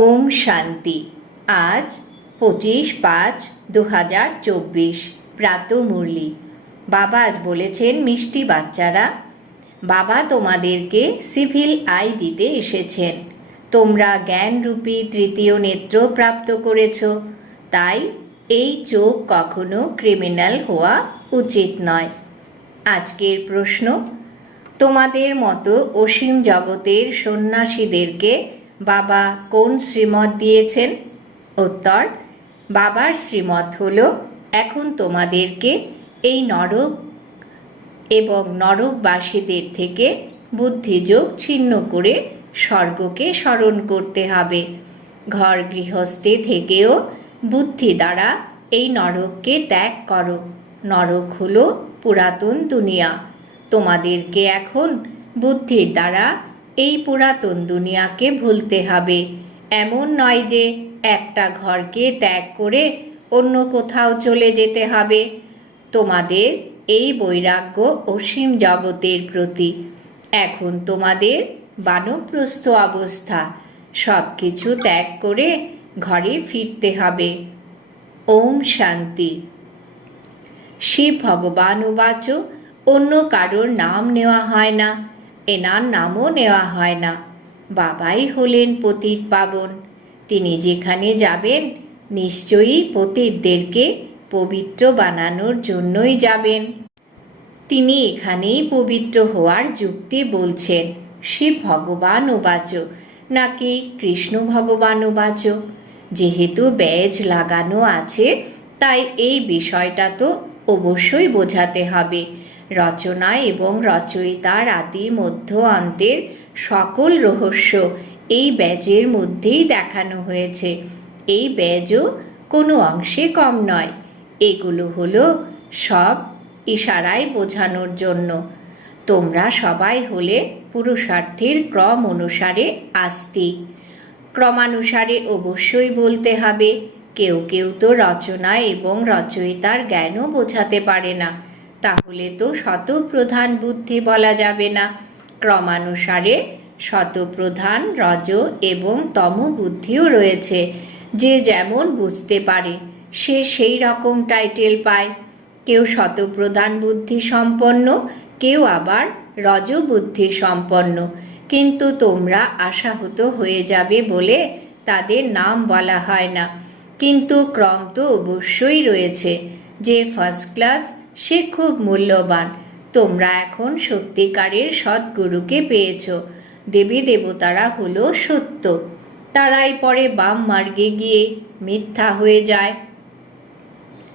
ওম শান্তি। আজ পঁচিশ পাঁচ দু হাজার চব্বিশ, প্রাত মুরলি। বাবা আজ বলেছেন, মিষ্টি বাচ্চারা, বাবা তোমাদেরকে সিভিল আই দিতে এসেছেন। তোমরা জ্ঞানরূপী তৃতীয় নেত্র প্রাপ্ত করেছ। তাই এই চোখ কখনো ক্রিমিনাল হওয়া উচিত নয়। আজকের প্রশ্ন, তোমাদের মতো অসীম জগতের সন্ন্যাসীদেরকে বাবা কোন শ্রীমত দিয়েছেন? উত্তর, বাবার শ্রীমত হল, এখন তোমাদেরকে এই নরক এবং নরকবাসীদের থেকে বুদ্ধিযোগ ছিন্ন করে স্বর্গকে স্মরণ করতে হবে। ঘর গৃহস্থে থেকেও বুদ্ধি দ্বারা এই নরককে ত্যাগ করো। নরক হল পুরাতন দুনিয়া। তোমাদেরকে এখন বুদ্ধির দ্বারা এই পুরাতন দুনিয়াকে ভুলতে হবে। এমন নয় যে একটা ঘরকে ত্যাগ করে অন্য কোথাও চলে যেতে হবে। তোমাদের এই বৈরাগ্য অসীম জগতের প্রতি। এখন তোমাদের বানপ্রস্থ অবস্থা। সব কিছু ত্যাগ করে ঘরে ফিরতে হবে। ওম শান্তি। শিব ভগবান উবাচ, অন্য কারোর নাম নেওয়া হয় না। এনার নামও নেওয়া হয় না। বাবাই হলেন পতিত পাবন। তিনি যেখানে যাবেন, নিশ্চয়ই পতিতদেরকে পবিত্র বানানোর জন্যই যাবেন। তিনি এখানেই পবিত্র হওয়ার যুক্তি বলছেন, শিব ভগবান উবাচ, নাকি কৃষ্ণ ভগবান উবাচ? যেহেতু ব্যাজ লাগানো আছে, তাই এই বিষয়টা তো অবশ্যই বোঝাতে হবে। রচনা এবং রচয়িতার আদি মধ্য অন্তের সকল রহস্য এই ব্যাজের মধ্যেই দেখানো হয়েছে। এই ব্যাজও কোনো অংশে কম নয়। এগুলো হলো সব ইশারায় বোঝানোর জন্য। তোমরা সবাই হলে পুরুষার্থের ক্রম অনুসারে আস্তিক ক্রমানুসারে অবশ্যই বলতে হবে, কেউ কেউ তো রচনা এবং রচয়িতার জ্ঞানও বোঝাতে পারে না। তাহলে তো শতপ্রধান বুদ্ধি বলা যাবে না। ক্রমানুসারে শতপ্রধান, রজ এবং তম বুদ্ধিও রয়েছে। যে যেমন বুঝতে পারে, সে সেই রকম টাইটেল পায়। কেউ শতপ্রধান বুদ্ধি সম্পন্ন, কেউ আবার রজ বুদ্ধি সম্পন্ন। কিন্তু তোমরা আশাহত হয়ে যাবে বলে তাদের নাম বলা হয় না। কিন্তু ক্রম তো অবশ্যই রয়েছে। যে ফার্স্ট ক্লাস সে খুব মূল্যবান। তোমরা এখন সত্যিকারের সদ্গুরুকে পেয়েছ। দেবী দেবতারা হলো সত্য। তারাই পরে বাম মার্গে গিয়ে মিথ্যা হয়ে যায়।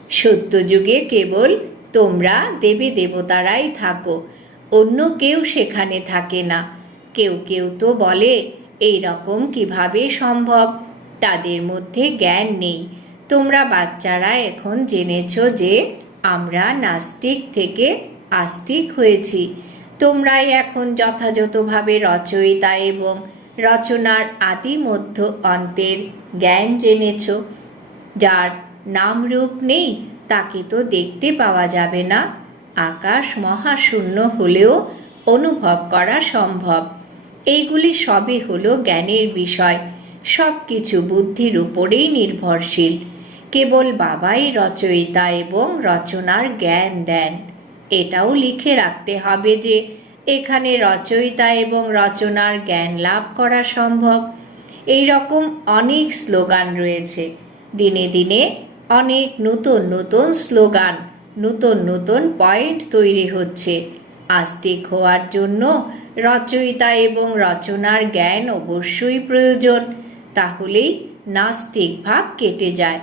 সত্যযুগে কেবল তোমরা দেবী দেবতারাই থাকো। অন্য কেউ সেখানে থাকে না। কেউ কেউ তো বলে, এই রকম কীভাবে সম্ভব? তাদের মধ্যে জ্ঞান নেই। তোমরা বাচ্চারা এখন জেনেছ যে আমরা নাস্তিক থেকে আস্তিক হয়েছি। তোমরাই এখন যথাযথভাবে রচয়িতা এবং রচনার আদি মধ্য অন্তের জ্ঞান জেনেছ, যার নামরূপ নেই তাকে তো দেখতে পাওয়া যাবে না। আকাশ মহাশূন্য হলেও অনুভব করা সম্ভব। এইগুলি সবই হলো জ্ঞানের বিষয়। সব কিছু বুদ্ধির উপরেই নির্ভরশীল। কেবল বাবাই রচয়িতা এবং রচনার জ্ঞান দেন। এটাও লিখে রাখতে হবে যে, এখানে রচয়িতা এবং রচনার জ্ঞান লাভ করা সম্ভব। এই রকম অনেক স্লোগান রয়েছে। দিনে দিনে অনেক নতুন নতুন স্লোগান, নতুন নতুন পয়েন্ট তৈরি হচ্ছে। আস্তিক হওয়ার জন্য রচয়িতা এবং রচনার জ্ঞান অবশ্যই প্রয়োজন। তাহলেই নাস্তিক ভাব কেটে যায়।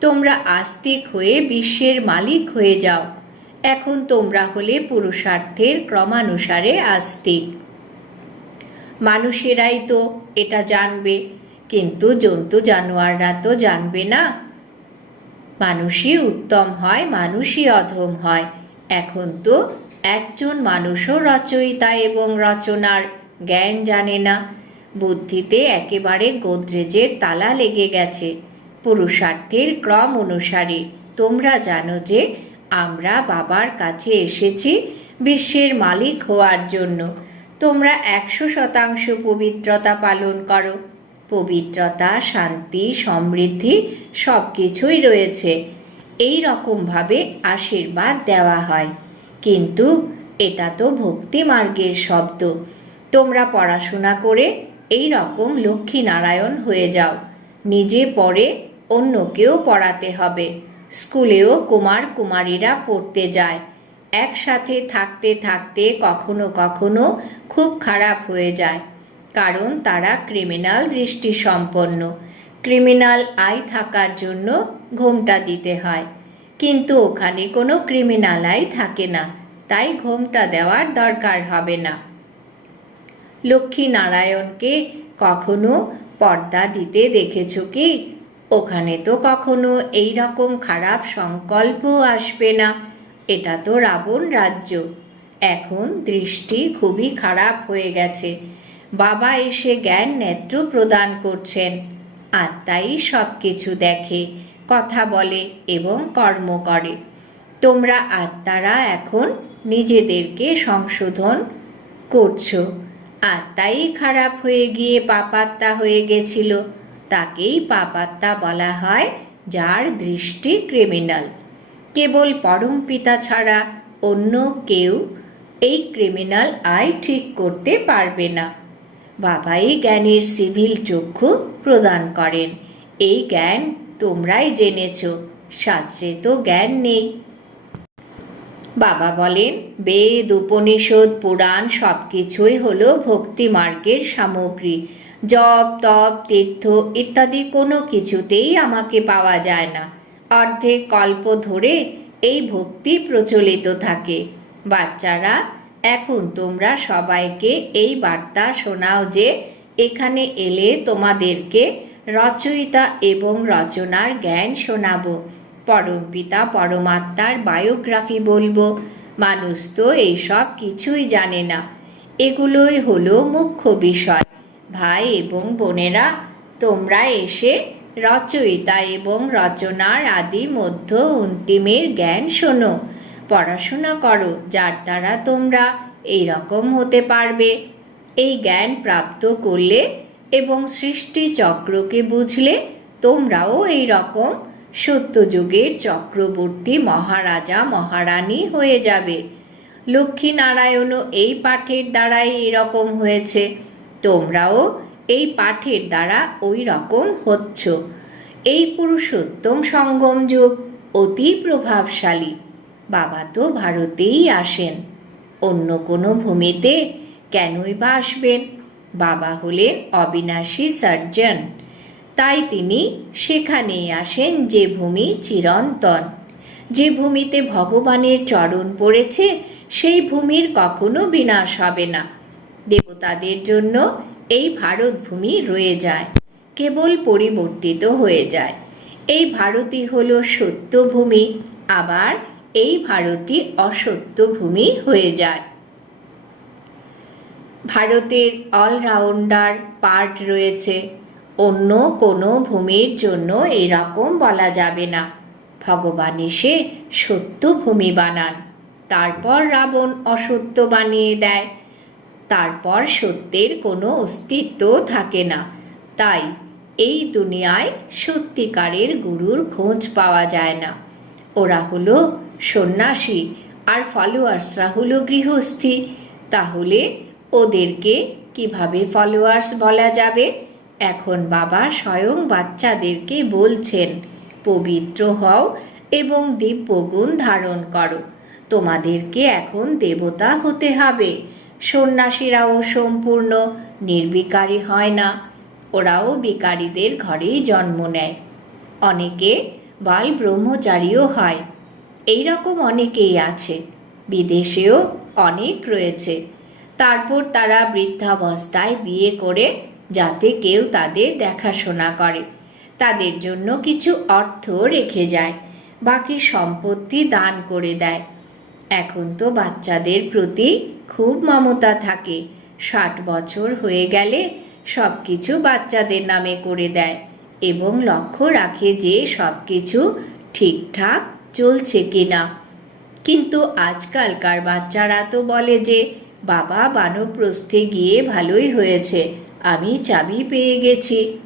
তোমরা আস্তিক হয়ে বিশ্বের মালিক হয়ে যাও। এখন তোমরা হলে পুরুষার্থের ক্রমানুসারে আস্তিক। মানুষেরাই তো এটা জানবে, কিন্তু জন্তু জানোয়াররা তো জানবে না। মানুষই উত্তম হয়, মানুষই অধম হয়। এখন তো একজন মানুষও রচয়িতা এবং রচনার জ্ঞান জানে না। বুদ্ধিতে একেবারে গোদরেজের তালা লেগে গেছে। পুরুষার্থের ক্রম অনুসারে। তোমরা জানো যে আমরা বাবার কাছে এসেছি বিশ্বের মালিক হওয়ার জন্য। তোমরা একশো শতাংশ পবিত্রতা পালন করো। পবিত্রতা, শান্তি, সমৃদ্ধি সব কিছুই রয়েছে। এই রকমভাবে আশীর্বাদ দেওয়া হয়। কিন্তু এটা তো ভক্তি মার্গের শব্দ। তোমরা পড়াশোনা করে এই রকম লক্ষ্মীনারায়ণ হয়ে যাও। নিজে পড়ে অন্যকেও পড়াতে হবে। স্কুলেও কুমার কুমারীরা পড়তে যায়। একসাথে থাকতে থাকতে কখনো কখনো খুব খারাপ হয়ে যায়। কারণ তারা ক্রিমিনাল দৃষ্টি সম্পন্ন ক্রিমিনাল আই থাকার জন্য ঘোমটা দিতে হয়। কিন্তু ওখানে কোনো ক্রিমিনাল আই থাকে না। তাই ঘোমটা দেওয়ার দরকার হবে না। লক্ষ্মী নারায়ণকে কখনো পর্দা দিতে দেখেছ কি? ওখানে তো কখনো এই রকম খারাপ সংকল্প আসবে না। এটা তো রাবণ রাজ্য। এখন দৃষ্টি খুবই খারাপ হয়ে গেছে। বাবা এসে জ্ঞান নেত্র প্রদান করছেন। আত্মাই সব কিছু দেখে, কথা বলে এবং কর্ম করে। তোমরা আত্মারা এখন নিজেদেরকে সংশোধন করছ। আত্মাই খারাপ হয়ে গিয়ে পাপাত্মা হয়ে গেছিল। তাকেই পাপাত্মা বলা হয়, যার দৃষ্টি ক্রিমিনাল কেবল পরম পিতা ছাড়া অন্য কেউ এই ক্রিমিনাল আই ঠিক করতে পারবে না। বাবাই জ্ঞানের সিভিল চক্ষু প্রদান করেন। এই জ্ঞান তোমরাই জেনেছ, শাস্ত্রে তো জ্ঞান নেই। বাবা বলেন, বেদ, উপনিষদ, পুরাণ সব কিছুই হলো ভক্তি মার্গের সামগ্রী। জপ, তপ, তীর্থ ইত্যাদি কোনো কিছুতেই আমাকে পাওয়া যায় না। অর্ধেক কল্প ধরে এই ভক্তি প্রচলিত থাকে। বাচ্চারা, এখন তোমরা সবাইকে এই বার্তা শোনাও যে এখানে এলে তোমাদেরকে রচয়িতা এবং রচনার জ্ঞান শোনাবো। পরমপিতা পরমাত্মার বায়োগ্রাফি বলব। মানুষ তো এইসব কিছুই জানে না। এগুলোই হলো মুখ্য বিষয়। ভাই এবং বোনেরা, তোমরা এসে রচয়িতা এবং রচনার আদি মধ্য অন্তিমের জ্ঞান শোনো, পড়াশোনা করো, যার দ্বারা তোমরা এই রকম হতে পারবে। এই জ্ঞান প্রাপ্ত করলে এবং সৃষ্টি চক্রকে বুঝলে তোমরাও এই রকম সত্যযুগের চক্রবর্তী মহারাজা, মহারানী হয়ে যাবে। লক্ষ্মীনারায়ণও এই পাঠের দ্বারাই এরকম হয়েছে। তোমরাও এই পাঠের দ্বারা ওই রকম হচ্ছ। এই পুরুষোত্তম সঙ্গম যুগ অতি প্রভাবশালী। বাবা তো ভারতেই আসেন। অন্য কোনো ভূমিতে কেনই বা আসবেন? বাবা হলেন অবিনাশী সার্জন। তাই তিনি সেখানেই আসেন যে ভূমি চিরন্তন। যে ভূমিতে ভগবানের চরণ পড়েছে, সেই ভূমির কখনো বিনাশ হবে না। দেবতাদের জন্য এই ভারত ভূমি রয়ে যায়, কেবল পরিবর্তিত হয়ে যায়। এই ভারতই হল সত্য ভূমি আবার এই ভারতই অসত্য ভূমি হয়ে যায়। ভারতের অলরাউন্ডার পার্ট রয়েছে, অন্য কোনো ভূমির জন্য এরকম বলা যাবে না। ভগবান এসে সত্য ভূমি বানান, তারপর রাবণ অসত্য বানিয়ে দেয়। তারপর সত্যের কোনো অস্তিত্ব থাকে না। তাই এই দুনিয়ায় সত্যিকারের গুরুর খোঁজ পাওয়া যায় না। ওরা হলো সন্ন্যাসী আর ফলোয়ার্সরা হলো গৃহস্থী। তাহলে ওদেরকে কীভাবে ফলোয়ার্স বলা যাবে? এখন বাবা স্বয়ং বাচ্চাদেরকে বলছেন, পবিত্র হও এবং দিব্যগুণ ধারণ করো। তোমাদেরকে এখন দেবতা হতে হবে। সন্ন্যাসীরাও সম্পূর্ণ নির্বিকারী হয় না। ওরাও বিকারীদের ঘরেই জন্ম নেয়। অনেকে বাল ব্রহ্মচারীও হয়। এই রকম অনেকেই আছে। বিদেশেও অনেক রয়েছে। তারপর তারা বৃদ্ধাবস্থায় বিয়ে করে যাতে কেউ তাদের দেখাশোনা করে। তাদের জন্য কিছু অর্থ রেখে যায়। বাকি সম্পত্তি দান করে দেয়। এখন তো বাচ্চাদের প্রতি খুব মমতা থাকে। ষাট বছর হয়ে গেলে সব কিছু বাচ্চাদের নামে করে দেয় এবং লক্ষ্য রাখে যে সব কিছু ঠিকঠাক চলছে কিনা। কিন্তু আজকালকার বাচ্চারা তো বলে যে, বাবা বানপ্রস্থে গিয়ে ভালোই হয়েছে, আমি চাবি পেয়ে গেছি।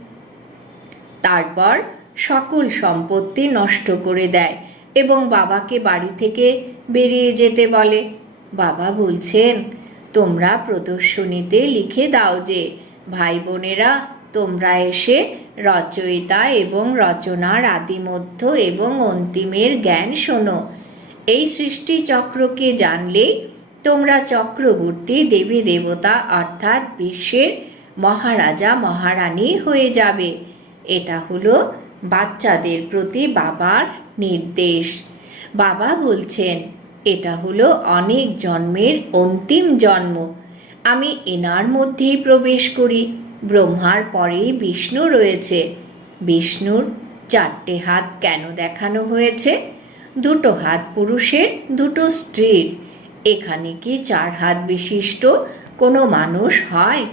তারপর সকল সম্পত্তি নষ্ট করে দেয় এবং বাবাকে বাড়ি থেকে বেরিয়ে যেতে বলে। বাবা বলছেন, তোমরা প্রদর্শনীতে লিখে দাও যে ভাই বোনেরা তোমরা এসে রচয়িতা এবং রচনার আদিমধ্য এবং অন্তিমের জ্ঞান শোনো। এই সৃষ্টি চক্রকে জানলে তোমরা চক্রবর্তী দেবী দেবতা অর্থাৎ বিশ্বের মহারাজা, মহারানী হয়ে যাবে। এটা হলো বাচ্চাদের প্রতি বাবার নির্দেশ। বাবা বলছেন এটা হলো অনেক জন্মের অন্তিম জন্ম। আমি এনার মধ্যেই প্রবেশ করি। ব্রহ্মার পরেই বিষ্ণু রয়েছে। বিষ্ণুর চারটে হাত কেন দেখানো হয়েছে? দুটো হাত পুরুষের, দুটো স্ত্রীর। এখানে কি চার হাত বিশিষ্ট কোনো মানুষ হয়?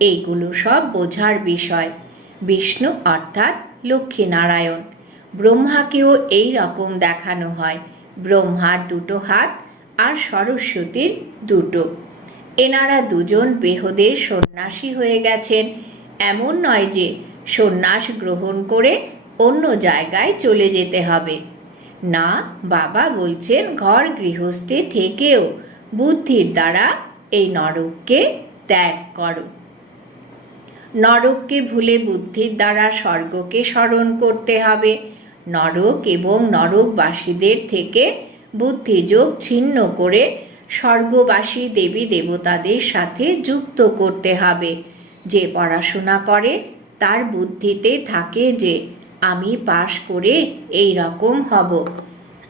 এইগুলো সব বোঝার বিষয়। বিষ্ণু অর্থাৎ লক্ষ্মীনারায়ণ। ব্রহ্মাকেও এই রকম দেখানো হয়। ব্রহ্মার দুটো হাত আর সরস্বতীর দুটো। এনারা দুজন বেহদের সন্ন্যাসী হয়ে গেছেন। এমন নয় যে সন্ন্যাস গ্রহণ করে অন্য জায়গায় চলে যেতে হবে। না, বাবা বলছেন ঘর গৃহস্থে থেকেও বুদ্ধির দ্বারা এই নরককে ত্যাগ করো। নরককে ভুলে বুদ্ধির দ্বারা স্বর্গকে স্মরণ করতে হবে। নরক এবং নরকবাসীদের থেকে বুদ্ধিযোগ ছিন্ন করে স্বর্গবাসী দেবী দেবতাদের সাথে যুক্ত করতে হবে। যে পড়াশোনা করে, তার বুদ্ধিতে থাকে যে, আমি পাশ করে এই রকম হব।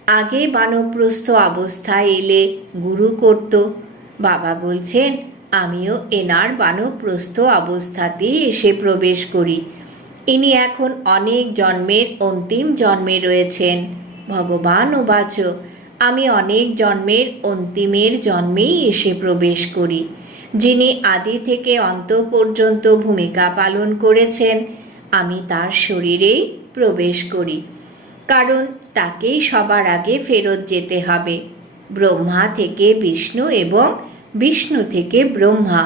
আগে বানপ্রস্থ অবস্থায় এলে গুরু করত। বাবা বলছেন, আমিও এনার বানপ্রস্থ অবস্থাতেই এসে প্রবেশ করি। ইনি এখন অনেক জন্মের অন্তিম জন্মে রয়েছেন। ভগবান ও বাচ, আমি অনেক জন্মের অন্তিমের জন্মেই এসে প্রবেশ করি, যিনি আদি থেকে অন্ত পর্যন্ত ভূমিকা পালন করেছেন, আমি তার শরীরেই প্রবেশ করি, কারণ তাকেই সবার আগে ফেরত যেতে হবে, ব্রহ্মা থেকে বিষ্ণু এবং বিষ্ণু থেকে ব্রহ্মা,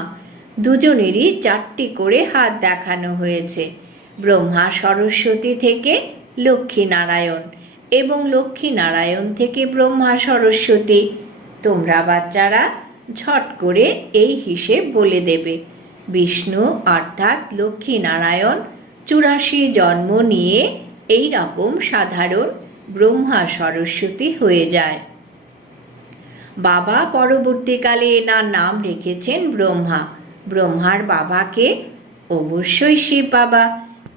দুজনেরই চারটি করে হাত দেখানো হয়েছে। ব্রহ্মা সরস্বতী থেকে লক্ষ্মী নারায়ণ এবং লক্ষ্মী নারায়ণ থেকে ব্রহ্মা সরস্বতী। তোমরা বাচ্চারা ঝট করে এই হিসেব বলে দেবে। বিষ্ণু অর্থাৎ লক্ষ্মী নারায়ণ চুরাশি জন্ম নিয়ে এই রকম সাধারণ ব্রহ্মা সরস্বতী হয়ে যায়। বাবা পরবর্তীকালে এনার নাম রেখেছেন ব্রহ্মা। ব্রহ্মার বাবাকে অবশ্যই শিব বাবা।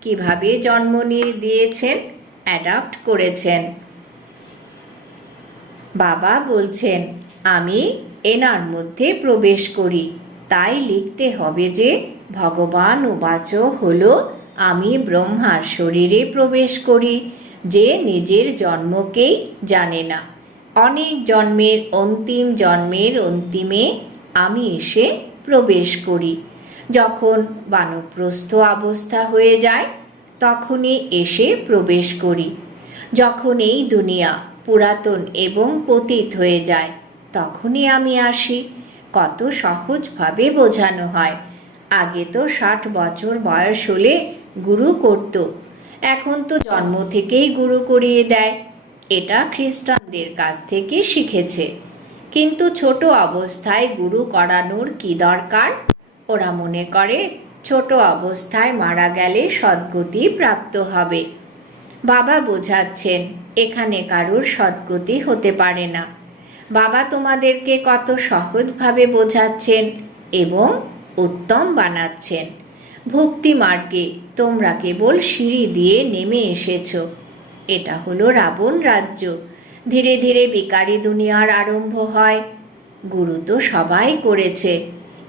কীভাবে জন্ম নিয়ে দিয়েছেন, অ্যাডাপ্ট করেছেন। বাবা বলছেন, আমি এনার মধ্যে প্রবেশ করি। তাই লিখতে হবে যে, ভগবান উবাচ হল, আমি ব্রহ্মার শরীরে প্রবেশ করি, যে নিজের জন্মকেই জানে না। অনেক জন্মের অন্তিম জন্মের অন্তিমে আমি এসে প্রবেশ করি। যখন বানপ্রস্থ অবস্থা হয়ে যায়, তখনই এসে প্রবেশ করি। যখন এই দুনিয়া পুরাতন এবং পতিত হয়ে যায়, তখনই আমি আসি। কত সহজভাবে বোঝানো হয়। আগে তো ষাট বছর বয়স হলে গুরু করত, এখন তো জন্ম থেকেই গুরু করিয়ে দেয়। এটা খ্রিস্টানদের কাছ থেকে শিখেছে। কিন্তু ছোট অবস্থায় গুরু করানোর কি দরকার? ওরা মনে করে, ছোট অবস্থায় মারা গেলে সদ্গতি প্রাপ্ত হবে। বাবা বোঝাচ্ছেন, এখানে কারোর সদ্গতি হতে পারে না। বাবা তোমাদেরকে কত সহজভাবে বোঝাচ্ছেন এবং উত্তম বানাচ্ছেন। ভক্তি মার্গে, তোমরা কেবল সিঁড়ি দিয়ে নেমে এসেছ। এটা হলো রাবণ রাজ্য। ধীরে ধীরে বিকারী দুনিয়ার আরম্ভ হয়। গুরু তো সবাই করেছে।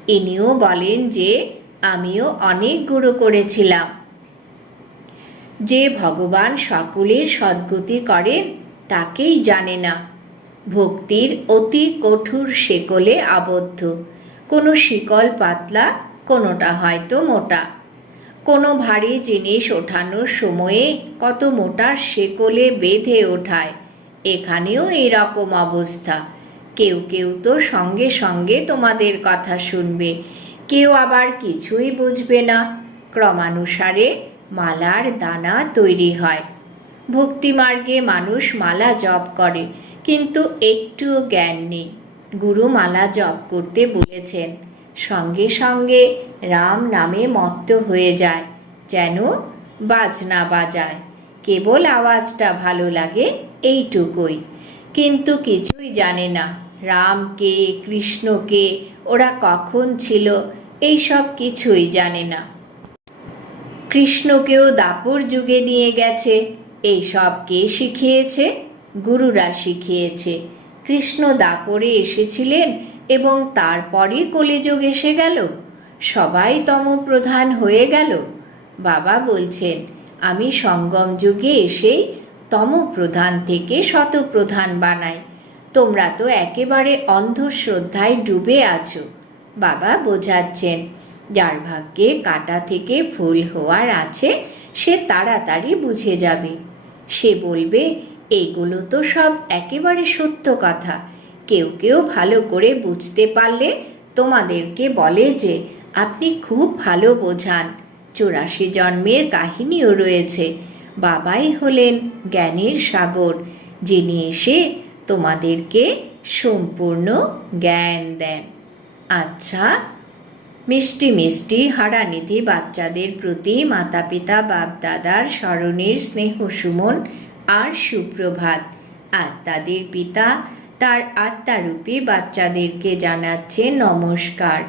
ইনিও বলেন যে, আমিও অনেক গুরু করেছিলাম। যে ভগবান সকলের সদ্গতি করেন, তাকেই জানে না। ভক্তির অতি কঠোর শেকলে আবদ্ধ। কোনো শিকল পাতলা, কোনোটা হয়তো মোটা। কোনো ভারী জিনিস ওঠানোর সময়ে কত মোটা শেকলে বেঁধে ওঠায়। এখানেও এরকম অবস্থা। কেউ কেউ তো সঙ্গে সঙ্গে তোমাদের কথা শুনবে। কেউ আবার কিছুই বুঝবে না। ক্রমানুসারে মালার দানা তৈরি হয়। ভক্তিমার্গে মানুষ মালা জপ করে, কিন্তু একটুও জ্ঞান নেই। গুরু মালা জপ করতে বলেছেন, সঙ্গে সঙ্গে রাম নামে মত্ত হয়ে যায়, যেন বাজনা বাজায়। কেবল আওয়াজটা ভালো লাগে এইটুকুই, কিন্তু কিছুই জানে না। রামকে, কৃষ্ণকে, ওরা কখন ছিল এই সব কিছুই জানে না। কৃষ্ণকেও দাপর যুগে নিয়ে গেছে এই সব কে শিখিয়েছে? গুরুরা শিখিয়েছে। কৃষ্ণ দাপরে এসেছিলেন এবং তারপরে কলিযুগ এসে গেল। সবাই তমপ্রধান হয়ে গেল। বাবা বলছেন, আমি সঙ্গম যুগে এসেই তমপ্রধান থেকে শতপ্রধান বানাই। তোমরা তো একেবারে অন্ধশ্রদ্ধায় ডুবে আছো। বাবা বোঝাচ্ছেন, যার ভাগ্যে কাটা থেকে ফুল হওয়ার আছে, সে তাড়াতাড়ি বুঝে যাবে। সে বলবে, এগুলো তো সব একেবারে সত্য কথা। কেউ কেউ ভালো করে বুঝতে পারলে তোমাদেরকে বলে যে, আপনি খুব ভালো বোঝান। চুরাশি জন্মের কাহিনীও রয়েছে। বাবাই হলেন জ্ঞানের সাগর, যিনি এসে তোমাদেরকে সম্পূর্ণ জ্ঞান দেন। আচ্ছা মিষ্টি মিষ্টি হারানিধি বাচ্চাদের প্রতি মাতা পিতা বাপ দাদার স্মরণের স্নেহ সুমন আর সুপ্রভাত। আত্মাদের পিতা, তার আত্মারূপী বাচ্চাদেরকে জানাচ্ছে নমস্কার।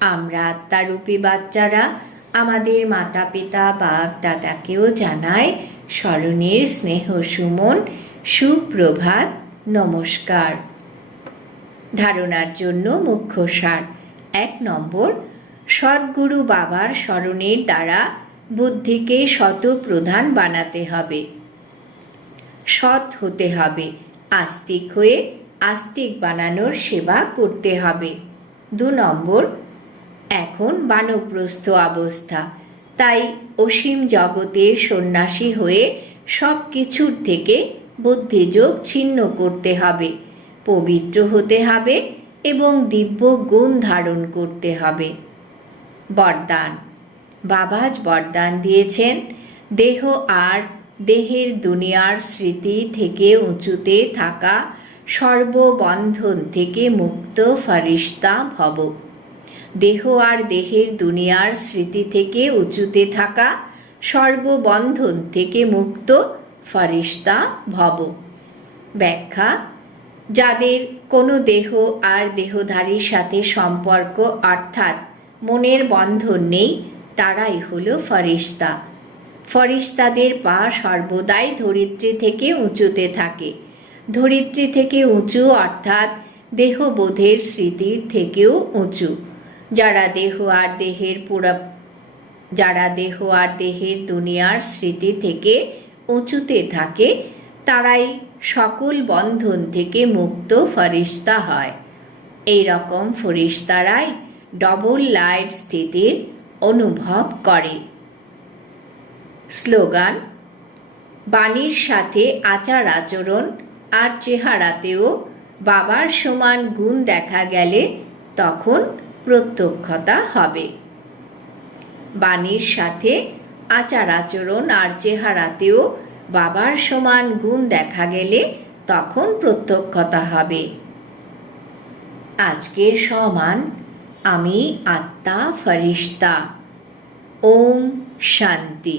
আমরা আত্মারূপী বাচ্চারা আমাদের মাতা পিতা বাপ দাদাকেও জানাই স্মরণের স্নেহ সুমন, সুপ্রভাত নমস্কার। ধারণার জন্য মুখ্য সার এক নম্বর, সদ্গুরু বাবার স্মরণের দ্বারা বুদ্ধিকে শতপ্রধান বানাতে হবে। সৎ হতে হবে, আস্তিক হয়ে আস্তিক বানানোর সেবা করতে হবে। দু নম্বর, এখন বানপ্রস্থ অবস্থা, তাই অসীম জগতের সন্ন্যাসী হয়ে সব কিছুর থেকে বুদ্ধিযোগ ছিন্ন করতে হবে, পবিত্র হতে হবে এবং দিব্য গুণ ধারণ করতে হবে। বরদান। বাবাজ বরদান দিয়েছেন, দেহ আর দেহের দুনিয়ার স্মৃতি থেকে উঁচুতে থাকা সর্ববন্ধন থেকে মুক্ত ফারিস্তা ভব। দেহ আর দেহের দুনিয়ার স্মৃতি থেকে উঁচুতে থাকা সর্ববন্ধন থেকে মুক্ত ফারিস্তা ভব। ব্যাখ্যা, যাদের কোনো দেহ আর দেহধারীর সাথে সম্পর্ক অর্থাৎ মনের বন্ধন নেই, তারাই হলো ফরিস্তা। ফরিস্তাদের পা সর্বদাই ধরিত্রী থেকে উঁচুতে থাকে। ধরিত্রী থেকে উঁচু অর্থাৎ দেহবোধের স্মৃতির থেকেও উঁচু। যারা দেহ আর দেহের পুরা যারা দেহ আর দেহের দুনিয়ার স্মৃতি থেকে উঁচুতে থাকে, তারাই সকল বন্ধন থেকে মুক্ত ফরিস্তা হয়। এই রকম ফরিস্তারাই ডবল লাইট স্থিতির অনুভব করে। স্লোগান, বাণীর সাথে আচার আচরণ আর চেহারাতেও বাবার সমান গুণ দেখা গেলে তখন প্রত্যক্ষতা হবে। বাণীর সাথে আচার আচরণ আর চেহারাতেও বাবার সমান গুণ দেখা গেলে তখন প্রত্যক্ষতা হবে। আজকের সমান, আমি আত্মা ফরিস্তা। ওম শান্তি।